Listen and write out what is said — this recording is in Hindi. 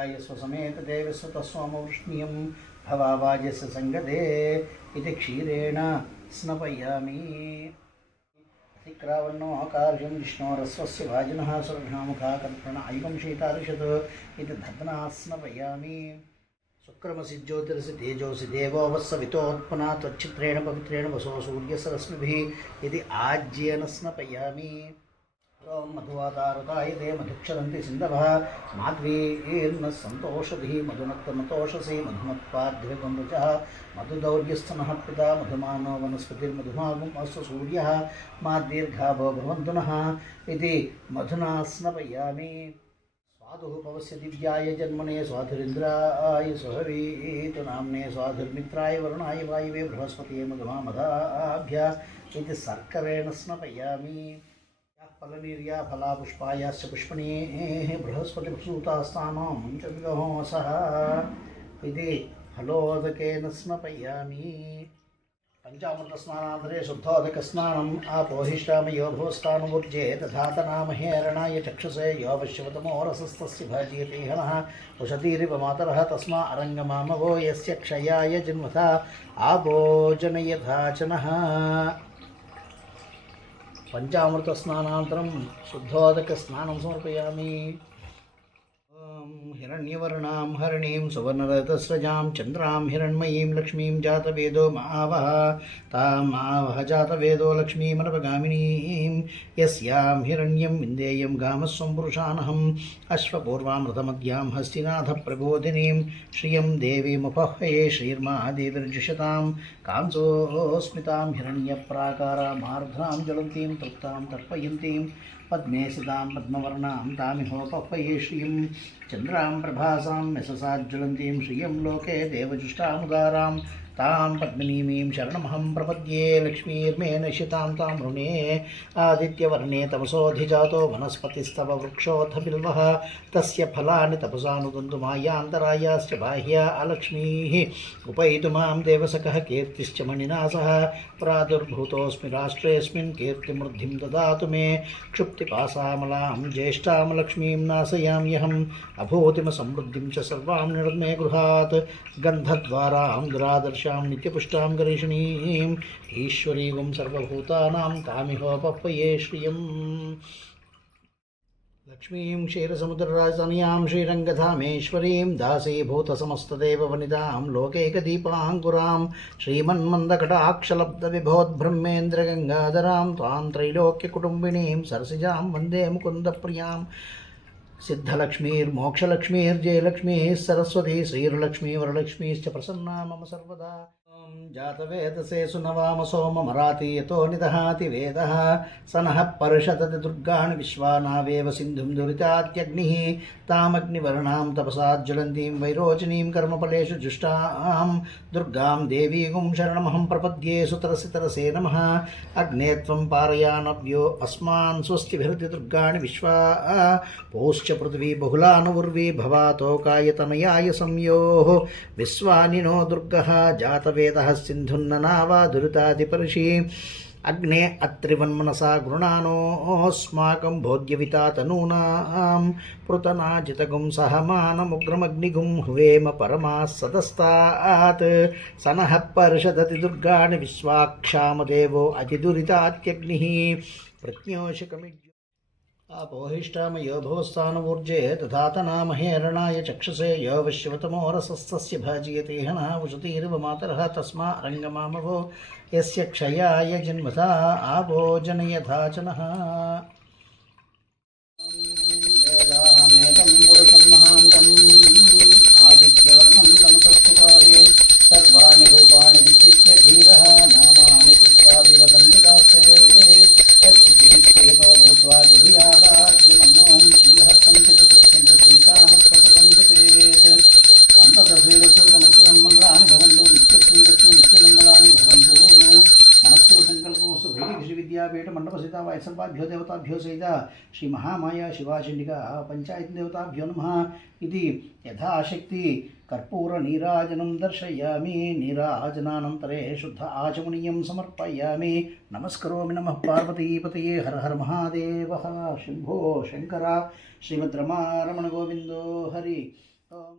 ध्याय स्वसमेतदेव स्वतस्वामवृष्ण्यं भवावाजस्य सङ्गते इति क्षीरेण स्नपयामि अतिक्रावन्नो कार्यं विष्णोरस्वस्य भाजिनः सुरघ्नामुखा कल्पना ऐवं शीतारिषत् इति धद्ना स्नपयामि शुक्रमसि ज्योतिरसि तेजोसि देवो वत्सवितोत्पना त्वच्चित्रेण पवित्रेण वसो सूर्यसरश्मिभिः इति आज्येन स्नपयामि ॐ मधुवातारताय ते मधुक्षरन्ति सिन्धवः माध्वीर्नः सन्तोषधिः मधुनक्तमतोषसि मधुमत्पाद्यगमृजः मधुदौर्यस्तनः पिता, मधुमानो वनस्पतिर्मधुमागुम् अस्तु सूर्यः मधुना स्नपयामि स्वादुः पवस्य दिव्याय जन्मने स्वाधुरिन्द्राय सुहवीतु नाम्ने स्वाधुर्मित्राय वरुणाय वायुवे बृहस्पतिये मधुमामधाभ्य इति सर्करेण स्नपयामि ఫలవీర్యా ఫలాపుష్పాయాస్య పుష్పణీ బృహస్పతి సూతాస్తామాం చవిహోస ఇది హలోదకేన స్నపయామి పంచామృత స్నానాంతరే శుద్ధోదక స్నానం ఆపోహిష్టామి యోభోస్థానం ఊర్జే దధాతనామహేరణాయ చక్షుసే యోపశ్యవతమోరసస్తస్య భాజీయతే హనః ఉషతీరివ మాతరః తస్మా అరంగమామవో యస్య క్షయాయ జన్మథ ఆపోజనయథాచనః పంచామృత స్నానానంతరం శుద్ధోదక స్నానం సమర్పయామి. हिरण्यवर्णां हरिणीं सुवर्णरथस्रजां चन्द्रां हिरण्मयीं लक्ष्मीं जातवेदो मावः। तां आवह जातवेदो लक्ष्मीमनपगामिनीं यस्यां हिरण्यं विन्देयं गामस्वं पुरुषानहम् अश्वपूर्वामृतमद्यां हस्तिनाथप्रबोधिनीं। श्रियं देवीमुपह्वये श्रीर्मादेवीर्जुषतां। कांसोऽस्मितां हिरण्यप्राकारामार्ध्रां ज्वलन्तीं तृप्तां तर्पयन्तीं। पद्मे सितां पद्मवर्णां तामिहोपह्वये श्रियं चन्द्रां प्रभासां यशसाज्ज्वलन्तीं श्रियं लोके देवजुष्टामुदारां तां पद्मिनीमीं शरणमहं प्रपद्ये लक्ष्मीर्मे नशितां तां ऋणे आदित्यवर्णे तपसोऽधिजातो वनस्पतिस्तव वृक्षोऽथ बिल्वः तस्य फलानि तपसानुदन्तु मायान्तरायाश्च बाह्या अलक्ष्मीः। उपैतु माँ देवसखः कीर्तिश्च मणिना सह प्रादुर्भूतोऽस्मि राष्ट्रेऽस्मिन् कीर्तिमृद्धिं ददातु मे। क्षुप्तिपासामलां ज्येष्ठां लक्ष्मीं नाशयाम्यहम्। अभूतिमसमृद्धिं च सर्वां निर्मे गृहात्। गन्धद्वारां दुरादर्शां నిత్యాం నిత్యపుష్టాం గరీషిణీం ఈశ్వరీవం సర్వభూతానాం తామిహోపప్పయే శ్రియం లక్ష్మీం క్షీరసముద్రరాజధాన్యాం శ్రీరంగధామేశ్వరీం దాసీభూతసమస్తదేవవనితాం లోకైకదీపాంకురాం శ్రీమన్మందకటాక్షలబ్ధవిభోద్బ్రహ్మేంద్రగంగాధరాం తాం త్రైలోక్యకుటుంబిణీం సరసిజాం వందే ముకుందప్రియాం सिद्धलक्ष्मीर्मोक्षलक्ष्मीर्जयलक्ष्मीः सरस्वती श्रीर्लक्ष्मी वरलक्ष्मीश्च प्रसन्ना मम सर्वदा జాతవేదసే సునవామ సోమమరాతీయతో నిదహాతి వేద సనః పరుషతతి దుర్గాణి విశ్వానావేవ సింధుం దురితాత్యగ్ని తామగ్నివర్ణాం తపసాజ్జ్వలంతీం వైరోచినీం కర్మఫలేషు జుష్టాం దుర్గాం దేవీగుం శరణమహం ప్రపద్యే సుతరసి తరసే నమ అగ్నే త్వం పారయానవ్యో అస్మాన్ స్వస్తిభిరతి దుర్గాణి విశ్వా పౌశ్చ పృథివీ బహుళానువుర్వీ భవాతోకాయతనయాయ సంయోః విశ్వానినో దుర్గ జాతవేద जातवेदः सिन्धुन्ननावा दुरितादिपर्षि अग्ने अत्रिवन्मनसा गृणानोऽस्माकं भोग्यविता तनूनां पृतनाजितगुं सहमानमुग्रमग्निगुं हुवेम परमाः सदस्तात्। स नः पर्षदति दुर्गाणि विश्वाक्षामदेवो अतिदुरितात्यग्निः। प्रज्ञोषकमिज्यो आपोहिष्टामयो भवस्थानवूर्जे दधातनामहेरणाय चक्षुषे यो विश्वतमो रसस्तस्य भाजीयते हनः उषतीरिव मातरः तस्मा रङ्गमामवो यस्य क्षयाय जन्मथा आभोजनयथाचनः वेदाहमेकं सर्वाभ्यो देवताभ्यो सहित श्री महामाया शिवाचण्डिका पंचायत देवताभ्यो नम इति कर्पूर कर्पूरनीराजनं दर्शयामी, नीराजनानन्तरे शुद्ध आचमनीयं समर्पयामि। नमस्करोमि नमः पार्वतीपतये, हर हर महादेव। शुंभो शंकर श्रीमद्रमा रमण गोविंदो हरि